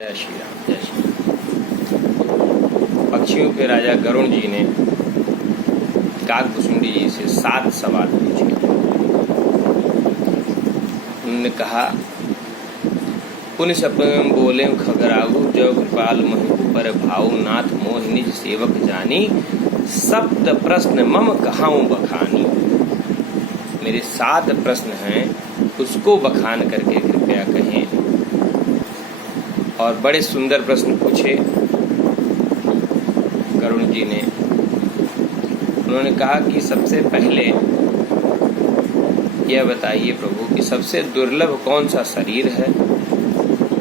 जय श्री राम। जय श्री राम। पक्षियों के राजा गरुण जी ने काकभुसुंडी जी से 7 सवाल पूछे। उन्होंने कहा, पुण्य सपन बोले खगराहु, जब कृपाल महि पर भाऊ, नाथ मोहि निज सेवक जानी, सप्त प्रश्न मम कहाऊं बखानी। मेरे 7 प्रश्न हैं, उसको बखान करके कृपया कहें। और बड़े सुंदर प्रश्न पूछे गरुण जी ने। उन्होंने कहा कि सबसे पहले यह बताइए प्रभु कि सबसे दुर्लभ कौन सा शरीर है,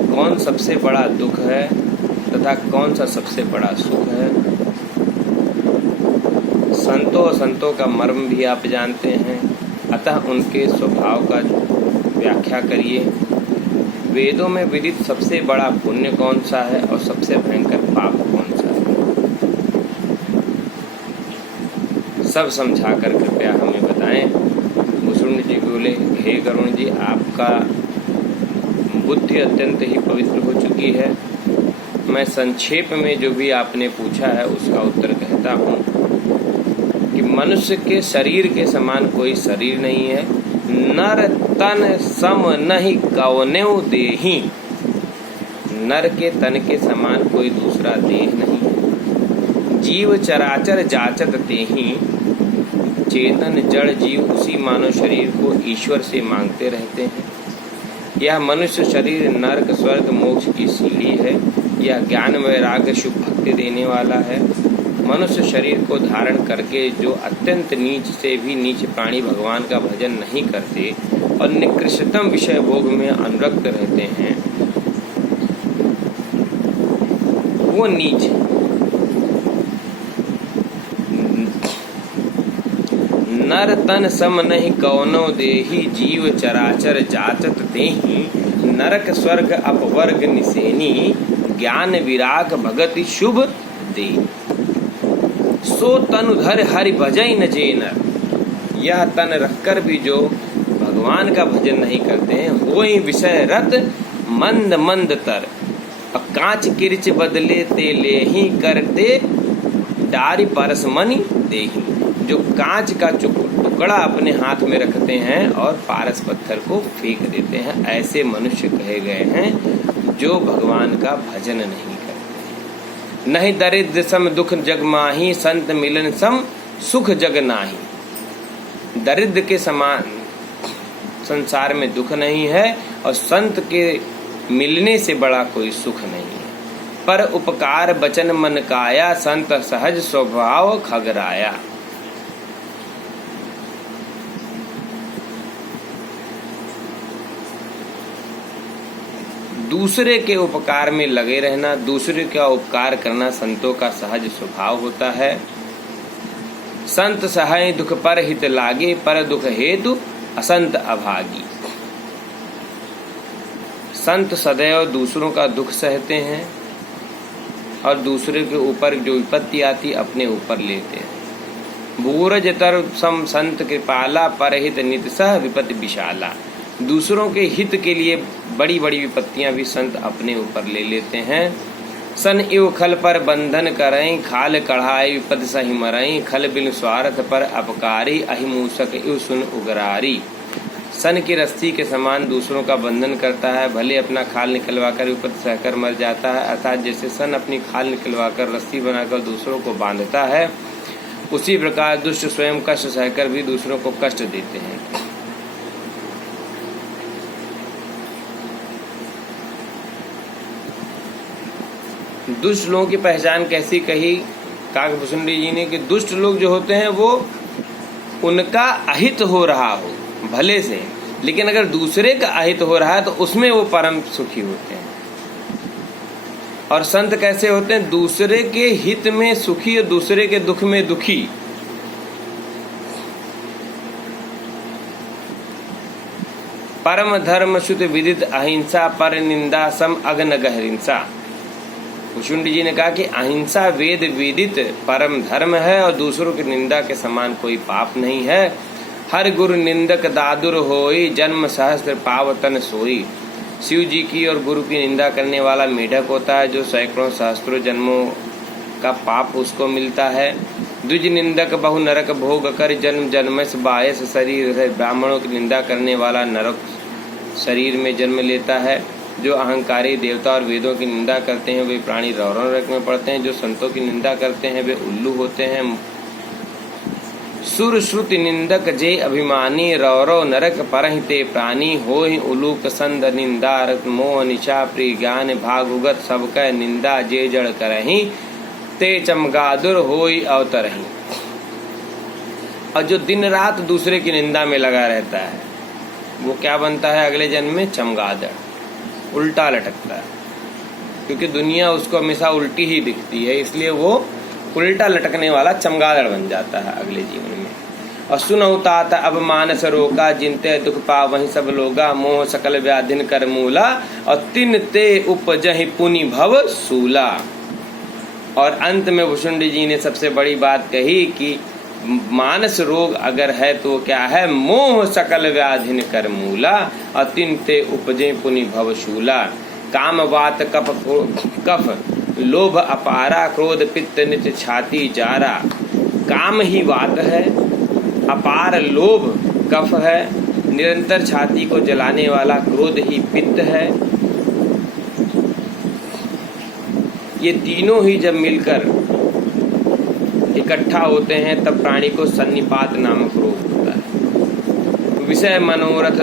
कौन सबसे बड़ा दुख है तथा कौन सा सबसे बड़ा सुख है। संतों का मर्म भी आप जानते हैं, अतः उनके स्वभाव का व्याख्या करिए। वेदों में विदित सबसे बड़ा पुण्य कौन सा है और सबसे भयंकर पाप कौन सा है, सब समझाकर कृपया हमें बताएं। भुसुंड जी बोले, हे गरुण जी, आपका बुद्धि अत्यंत ही पवित्र हो चुकी है। मैं संक्षेप में जो भी आपने पूछा है उसका उत्तर कहता हूँ कि मनुष्य के शरीर के समान कोई शरीर नहीं है। नर तन सम नहीं कवनेउ देहि, नर के तन के समान कोई दूसरा देह नहीं है। जीव चराचर जाचत तेहि, चेतन जड़ जीव उसी मानव शरीर को ईश्वर से मांगते रहते हैं। यह मनुष्य शरीर नरक स्वर्ग मोक्ष की सीढ़ी है। यह ज्ञान वैराग्य शुभ भक्ति देने वाला है। मनुष्य शरीर को धारण करके जो अत्यंत नीच से भी नीच प्राणी भगवान का भजन नहीं करते और निकृष्टतम विषय भोग में अनुरक्त रहते हैं, वो नीच। नर तन सम नहीं कौनो देहि, जीव चराचर जाचत तेहि, नरक स्वर्ग अपवर्ग निसेनी, ज्ञान विराग भगति शुभ दे। सो तनु धर हरि भजई न जेनर, यह तन रखकर भी जो भगवान का भजन नहीं करते हैं, वो ही विषय रत मंद मंद तर। कांच किरच बदले ते ले ही करते, डारी परस मनि देहि। जो कांच का टुकड़ा अपने हाथ में रखते हैं और पारस पत्थर को फेंक देते हैं, ऐसे मनुष्य कहे गए हैं जो भगवान का भजन नहीं करते। नहीं दरिद्र सम दुख जग माही, संत मिलन सम सुख जग नाही। दरिद्र के समान संसार में दुख नहीं है और संत के मिलने से बड़ा कोई सुख नहीं है। पर उपकार बचन मन काया, संत सहज स्वभाव खगराया। दूसरे के उपकार में लगे रहना, दूसरे का उपकार करना संतों का सहज स्वभाव होता है। संत सहाय दुख पर हित लागे, पर दुख हेतु असंत अभागी। संत सदैव दूसरों का दुख सहते हैं और दूसरे के ऊपर जो विपत्ति आती अपने ऊपर लेते हैं। बूरज तर सम संत कृपाला, परहित नित सह विपत्ति विशाला। दूसरों के हित के लिए बड़ी बड़ी विपत्तियां भी संत अपने ऊपर ले लेते हैं। सन इव खल पर बंधन करई, खाल कढ़ाई विपद सही मरई, खल बिन स्वार्थ पर अपकारी, अहिमूसक इव सुन उगरारी। सन की रस्सी के समान दूसरों का बंधन करता है, भले अपना खाल निकलवाकर विपद सहकर मर जाता है। अर्थात जैसे सन अपनी खाल निकलवाकर रस्सी बनाकर दूसरों को बांधता है, उसी प्रकार दुष्ट स्वयं कष्ट सहकर भी दूसरों को कष्ट देते हैं। दुष्ट लोगों की पहचान कैसी कही काकभुसुंडी जी ने कि दुष्ट लोग जो होते हैं वो उनका अहित हो रहा हो भले से, लेकिन अगर दूसरे का अहित हो रहा है तो उसमें वो परम सुखी होते हैं। और संत कैसे होते हैं? दूसरे के हित में सुखी और दूसरे के दुख में दुखी। परम धर्म शुद्ध विदित अहिंसा, पर निंदा सम अग्न गहरिंसा। भुसुंड जी ने कहा कि अहिंसा वेद विदित परम धर्म है और दूसरों की निंदा के समान कोई पाप नहीं है। हर गुरु निंदक दादुर होई, जन्म सहस्त्र पावतन सोई। शिव जी की और गुरु की निंदा करने वाला मेढक होता है, जो सैकड़ों सहस्त्रों जन्मों का पाप उसको मिलता है। द्विज निंदक बहु नरक भोग कर जन्म जन्मस बायस शरीर है। ब्राह्मणों की निंदा करने वाला नरक शरीर में जन्म लेता है। जो अहंकारी देवता और वेदों की निंदा करते हैं वे प्राणी रौरव नरक में पड़ते हैं। जो संतों की निंदा करते हैं वे उल्लू होते हैं। सुर श्रुति निंदक जे अभिमानी रौरव नरक परहिते प्राणी होहि उलूक संद निंदा मोह निशा प्रिय ज्ञान भागुगत सबकै निंदा जे जड़ करहि ते चमगादुर होई अवतरहि। और जो दिन रात दूसरे की निंदा में लगा रहता है वो क्या बनता है अगले जन्म में? चमगादड़, उल्टा लटकता है, क्योंकि दुनिया उसको हमेशा उल्टी ही दिखती है, इसलिए वो उल्टा लटकने वाला चमगादड़ बन जाता है अगले जीवन में। और सुनऊ तात अब मानस रोका जिनते दुख पा वहीं सब लोगा मोह सकल व्याधिन कर मूला और तिन ते उपजहि पुनि भव सूला। और अंत में भुषुंडी जी ने सबसे बड़ी बात कही कि मानस रोग अगर है तो क्या है? मोह सकल व्याधिन कर मूला और तिन ते उपजे पुनि भव शूला। काम वात कफ लोभ अपारा क्रोध पित्त नित्य छाती जारा। काम ही वात है, अपार लोभ कफ है, निरंतर छाती को जलाने वाला क्रोध ही पित्त है। ये तीनों ही जब मिलकर इकट्ठा होते हैं तब प्राणी को सन्निपात नामक रोग होता है। विषय मनोरथ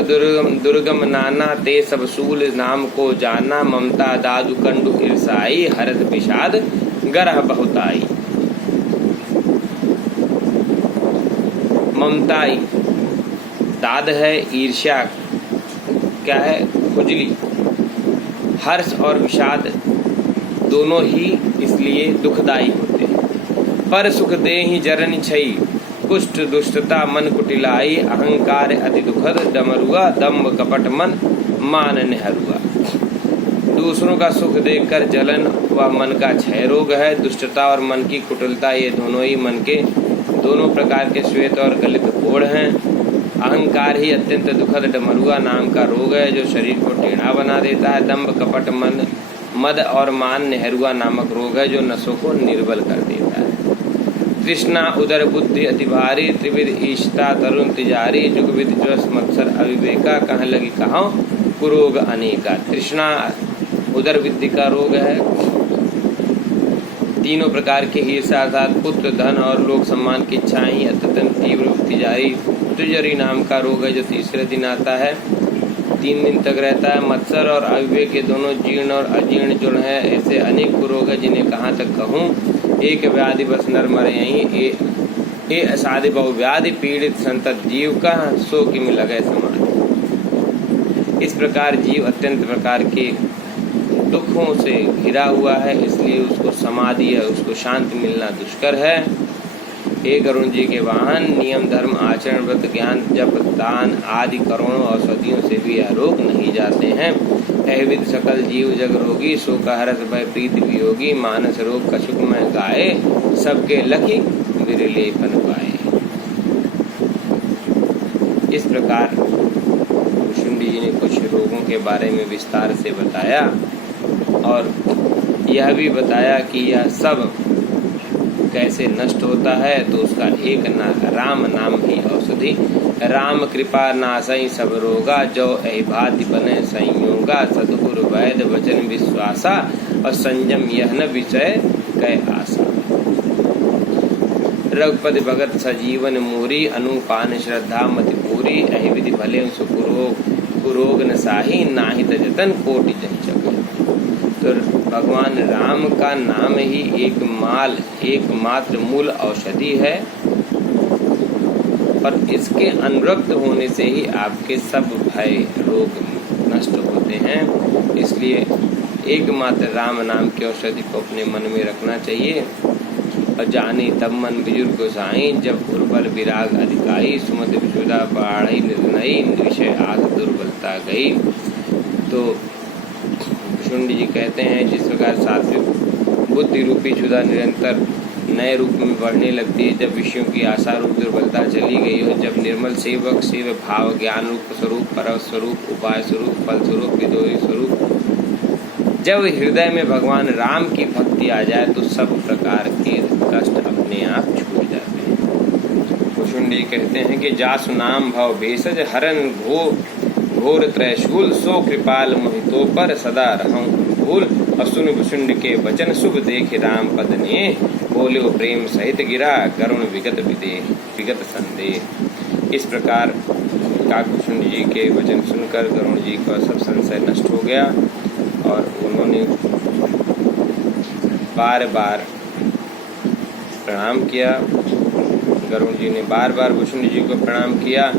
दुर्गम नाना ते सब शूल नाम को जाना ममता दादु कंडु ईर्षाई हरत विषाद गरह बहुताई। ममताई दाद है, ईर्ष्या क्या है? खुजली। हर्ष और विषाद दोनों ही इसलिए दुखदायी होते हैं। पर सुख दे ही जरन छई कुष्ठ दुष्टता मन कुटिलाई अहंकार अति दुखद डमरुआ दम्भ कपट मन मान निहरुआ। दूसरों का सुख देखकर जलन व मन का क्षय रोग है। दुष्टता और मन की कुटिलता ये दोनों ही मन के दोनों प्रकार के श्वेत और गलित कोढ़ हैं। अहंकार ही अत्यंत दुखद डमरुआ नाम का रोग है जो शरीर को टेढ़ा बना देता है। दम्भ कपट मन मद और मान नेहरुआ नामक रोग है जो नसों को निर्बल कर देता है। तृष्णा उदर बुद्धि अति भारी त्रिविध ईष्टा तरुण तिजारी जुगविद जस मत्सर अविवेका कहाँ लगी कहाँ कुरोग अनेका। तृष्णा उदर विद्धि का रोग है। तीनों प्रकार के ईर्षा अर्थात पुत्र धन और लोक सम्मान की इच्छाएं ही अत्यंत तीव्र तिजारी तिजरी नाम का रोग है जो तीसरे दिन आता है, 3 दिन तक रहता है। मत्सर और अविवेक के दोनों जीर्ण और अजीर्ण जुड़ है। ऐसे अनेक कुरोग है जिन्हें कहाँ तक कहूँ। एक व्याधि बस नर मरे यहीं ए असाधि बहु व्याधि पीड़ित संतत जीव का सो कि में लगे समाधि। इस प्रकार जीव अत्यंत प्रकार के दुखों से घिरा हुआ है, इसलिए उसको समाधि है, उसको शांति मिलना दुष्कर है। हे गरुण जी के वाहन, नियम धर्म आचरण व्रत ज्ञान जप दान आदि करोड़ों औषधियों से भी यह रोग नहीं जाते हैं। अविद सकल जीव जग रोगी सो का हरस भय प्रीति वियोगी मानस रोग कछुक में गाए सबके लखी विरलेपन पाए। इस प्रकार भुषुंडी जी ने कुछ रोगों के बारे में विस्तार से बताया और यह भी बताया कि यह सब कैसे नष्ट होता है। तो उसका एक राम नाम ही औषधि। राम कृपा नासई सब रोगा जो अहिभाति बने संयोगा। सद्गुरु वैद वचन विश्वासा और संयम यह न विषय कै आशा। रघुपति भगत सजीवन मूरी अनुपान श्रद्धा मति पूरी। अहिविधि भले सुकुरोग न साही नाहित जतन कोटि जंचक। तो भगवान राम का नाम ही एकमात्र मूल औषधि है और इसके अनुरक्त होने से ही आपके सब भय रोग नष्ट होते हैं। इसलिए एकमात्र राम नाम की औषधि को अपने मन में रखना चाहिए। और जाने तब मन बुजुर्ग गोसाई जब उर्बल विराग अधिकाई सुमति विशुदा पहाड़ी निर्णयी विषय आग दुर्बलता गई। तो भुषुंडी जी कहते हैं जिस प्रकार सात्विक बुद्धि रूपी क्षुधा निरंतर नए रूप में बढ़ने लगती है, जब विषयों की आशा रूप दुर्बलता चली गई हो, जब निर्मल सेवक शिव भाव ज्ञान रूप स्वरूप, परम स्वरूप, उपाय स्वरूप, फल स्वरूप, विदोही स्वरूप, जब हृदय में भगवान राम की भक्ति आ जाए तो सब प्रकार के कष्ट अपने आप छूट जाते हैं। कुशुंडी कहते हैं कि जासु नाम भव भेषज हरन घोर त्रैशूल, सो कृपाल मोहितो पर सदा रहूं भूल, असुन भुषुंड के वचन शुभ देख राम पद ने, बोलो प्रेम सहित गिरा करुण विगत संदेह। इस प्रकार काकभूषुंड जी के वचन सुनकर गरुण जी का सब संशय नष्ट हो गया और उन्होंने बार बार प्रणाम किया। गरुण जी ने बार बार भूषुंड जी को प्रणाम किया।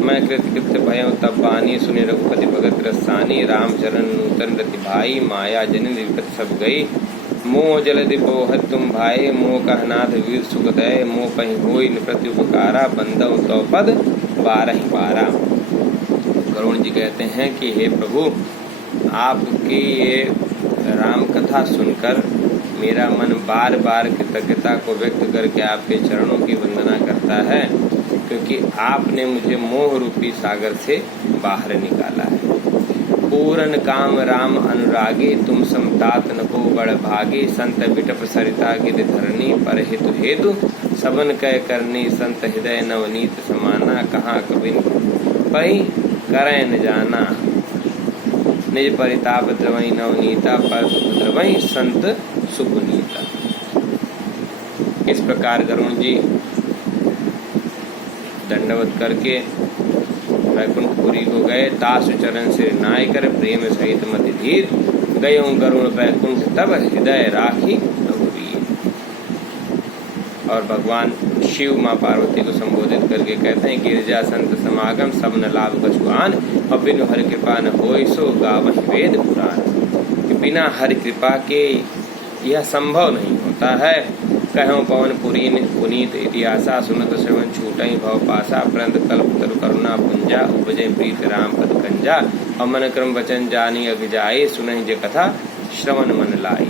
मैं कृत भयं तब बानी, सुने रघुपति भगत रसानी, राम चरण नूतन रति भाई, माया जनित विपत सब गई, मोह जलधि बोहत तुम भाई, मोह कहनाथ वीर सुखदय, मोह पहि होई प्रति उपकारा, बंदव तो पद 12 गरुण जी कहते हैं कि हे प्रभु, आपकी ये राम कथा सुनकर मेरा मन बार बार कृतज्ञता को व्यक्त करके आपके चरणों की वंदना करता है, क्योंकि आपने मुझे मोह रूपी सागर से बाहर निकाला है। पूरन काम राम अनुरागे, तुम समतात न को बड़ भागे, संत बिटप सरिता गिर धरनी, पर हेतु हेतु सबन कह करनी, संत हृदय नवनीत समाना, कहाँ कबिन पई करें न जाना, निज परिताप द्रवई नवनीता, पर द्रवई संत सुपुनीता। इस प्रकार गरुण जी दंडवत करके वैकुंठपुरी को गए। तासु चरण से नाय कर, प्रेम सहित मति धीर, गयों गरुण वैकुंठ तब, हृदय राखी रघुवीर। और भगवान शिव माँ पार्वती को संबोधित करके कहते हैं, गिरजा संत समागम सब न लाभ कछुआन, और बिनु हरि कृपा न होय सो गावहि वेद पुराण। कि बिना हरि कृपा के यह संभव नहीं होता है। कहो पवन पुरीन पुनीत इतिहासा, सुनत श्रवण छूटई भव पासा, परंत कल्प तरु करुणा पुंजा, उपजय प्रीत राम पद कंजा, अमन क्रम वचन जानी अग जाए, सुनहि जे कथा श्रवण मन लाई।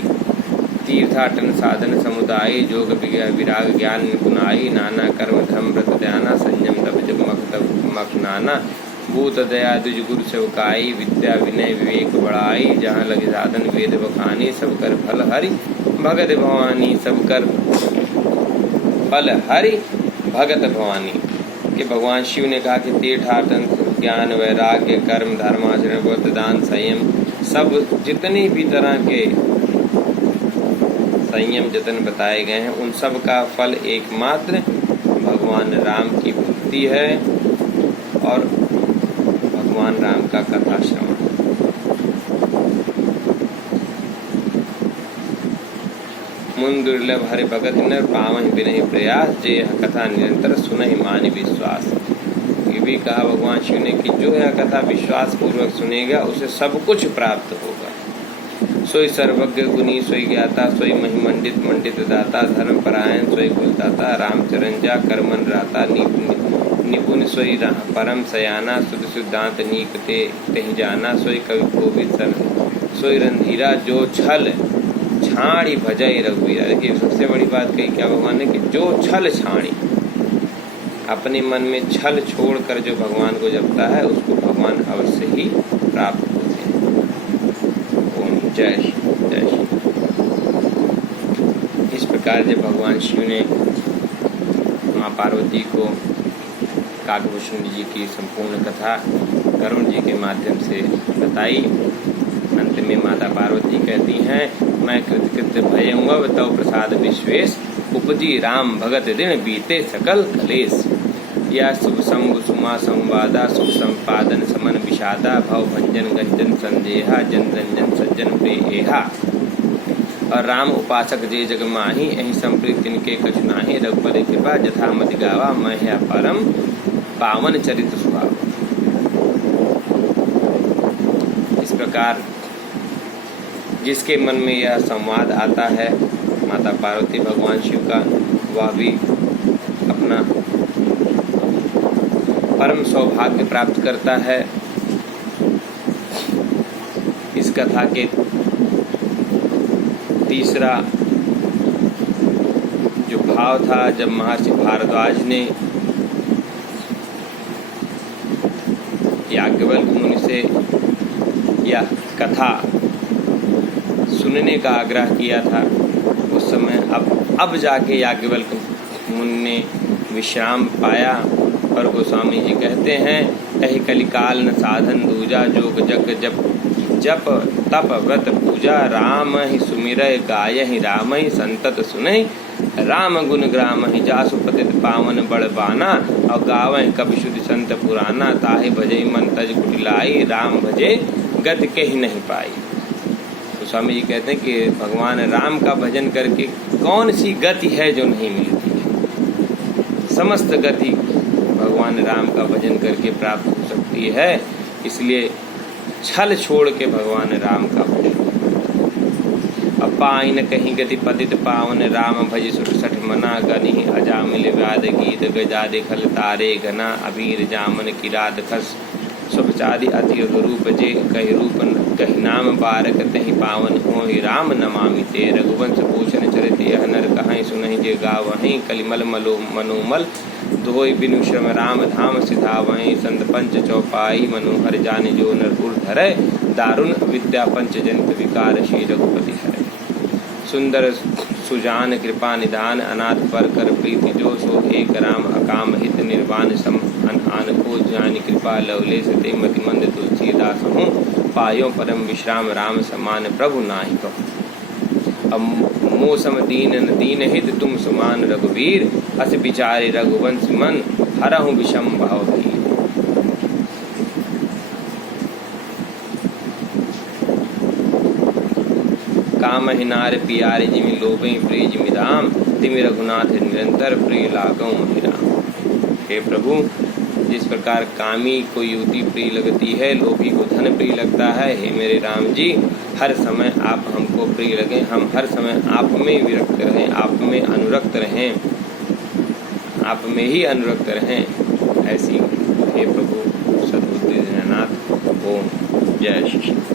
तीर्थाटन साधन समुदाय, जोग विराग ज्ञान निपुनाई, नाना कर्म धर्म व्रत ध्याना, संयम तप जप मख नाना, भूत दया दुज गुरु सेवकाई, विद्या विनय विवेक बढ़ाई, जहाँ लगे साधन वेद बखानी, सब कर फल हरि भगत भवानी, सब कर फल हरि भगत भवानी। कि भगवान शिव ने कहा कि तीर्थाटन ज्ञान वैराग्य कर्म धर्माचरण व्रत दान संयम, सब जितनी भी तरह के संयम जतन बताए गए हैं, उन सब का फल एकमात्र भगवान राम की भक्ति है और भगवान राम का कथा श्रवण। मुन दुर्लभ हरि भगत नर, पावहि बिनहि प्रयास, जे कथा निरंतर सुनहि मानि विश्वास। ये भी कहा भगवान शिव ने कि जो यह कथा विश्वास पूर्वक सुनेगा उसे सब कुछ प्राप्त होगा। सोई सर्वज्ञ गुनी सोई ज्ञाता, सोई महिमंडित मंडित दाता, धर्म परायण सोई कुलदाता, रामचरण जा कर्मन राता, निपुण सोई परम सयाना, शुद्ध सिद्धांत नीकते तहि जाना, सोई कवि कोविद सोई रणधीरा, जो छल छाणी भजई रघुवीरा। देखिए सबसे बड़ी बात कही क्या भगवान ने कि जो छल छाणी, अपने मन में छल छोड़कर जो भगवान को जपता है उसको भगवान अवश्य ही प्राप्त होते हैं। ओम जय श्री जय श्री। इस प्रकार जब भगवान शिव ने माँ पार्वती को काकभूषुंड जी की संपूर्ण कथा गरुण जी के माध्यम से बताई, अंत में माता पार्वती कहती हैं, मैं कृत भयंगव तव प्रसाद विश्वेश, उपजी राम भगत दिन बीते सकल कलेश। या शुभ संग सुमा संवादा, सुख संपादन समन विषादा, भव भंजन गंजन संदेहा, जन रंजन सज्जन प्रेहा। और राम उपासक जे जग माही, अहि संप्रीत तिनके कछु नाहि, रघुपति कृपा जथा मति गावा, मैं है परम पावन चरित्र स्वभाव। इस प्रकार जिसके मन में यह संवाद आता है माता पार्वती भगवान शिव का, वह भी अपना परम सौभाग्य प्राप्त करता है। इस कथा के तीसरा जो भाव था जब महर्षि भारद्वाज ने याज्ञवल्क्य मुनि से यह कथा सुनने का आग्रह किया था, उस समय अब जाके याज्ञवल्क्य मुनि ने विश्राम पाया। और गोस्वामी जी कहते हैं, यही कलिकाल न साधन दूजा, जोग जग जप तप व्रत पूजा, राम ही सुमिरय गाय ही राम ही संतत सुनय, राम गुण ग्राम ही जासु पतित पावन बड़बाना, और गावै कपि शुद्धि संत पुराना, ताहि भजै मन तज कुटिलाई, राम भजे गति के ही नहीं पाई। तो स्वामी जी कहते हैं कि भगवान राम का भजन करके कौन सी गति है जो नहीं मिलती है। समस्त गति भगवान राम का भजन करके प्राप्त हो सकती है। इसलिए छल छोड़ के भगवान राम का भजन। पाई न कहीं गति पतित पावन, राम भज सुठ सठ मना, गनि अजामिल व्याद गीत गजादे खल तारे घना, अबीर जामन किरात खस, सुभचारी अति रूप जे, कहि रूप कहि नाम बारक, तहि पावन हो राम नमामि ते, रघुवंश भूषण चरित यह नर कहाई, सुनहि जे गावहीं, कलिमल मलो मनोमल, धोई बिनु श्रम राम धाम सिधावहीं, संत पंच चौपाई, मनोहर जाने जो नरपुर धरै, दारुण विद्या पंच जनित विकार, श्री रघुपति हरै। सुंदर सुजान कृपा निधान, अनाथ पर कर प्रीति जो, सो एक राम अकाम हित निर्वाण, सम आन को जानि कृपा लवले, सते मति मंद तुलसीदास हूँ, पायो परम विश्राम, राम समान प्रभु नाहि कहूँ। अब मोसम दीन न दीन हित, तुम सुमान रघुवीर, अस बिचारे रघुवंश मन, हरहु विषम भाव भीर। काम हिनार पियारे जिमि लोभे प्रिय जिमि धाम, तिमि रघुनाथ निरंतर प्रिय लागौ महिराम। हे प्रभु, जिस प्रकार कामी को युवती प्रिय लगती है, लोभी को धन प्रिय लगता है, हे मेरे राम जी, हर समय आप हमको प्रिय लगें, हम हर समय आप में विरक्त रहें, आप में अनुरक्त रहें, आप में ही अनुरक्त रहें। ऐसी हे प्रभु सद्बुद्धि दीनानाथ। ओम जय श्री कृष्ण।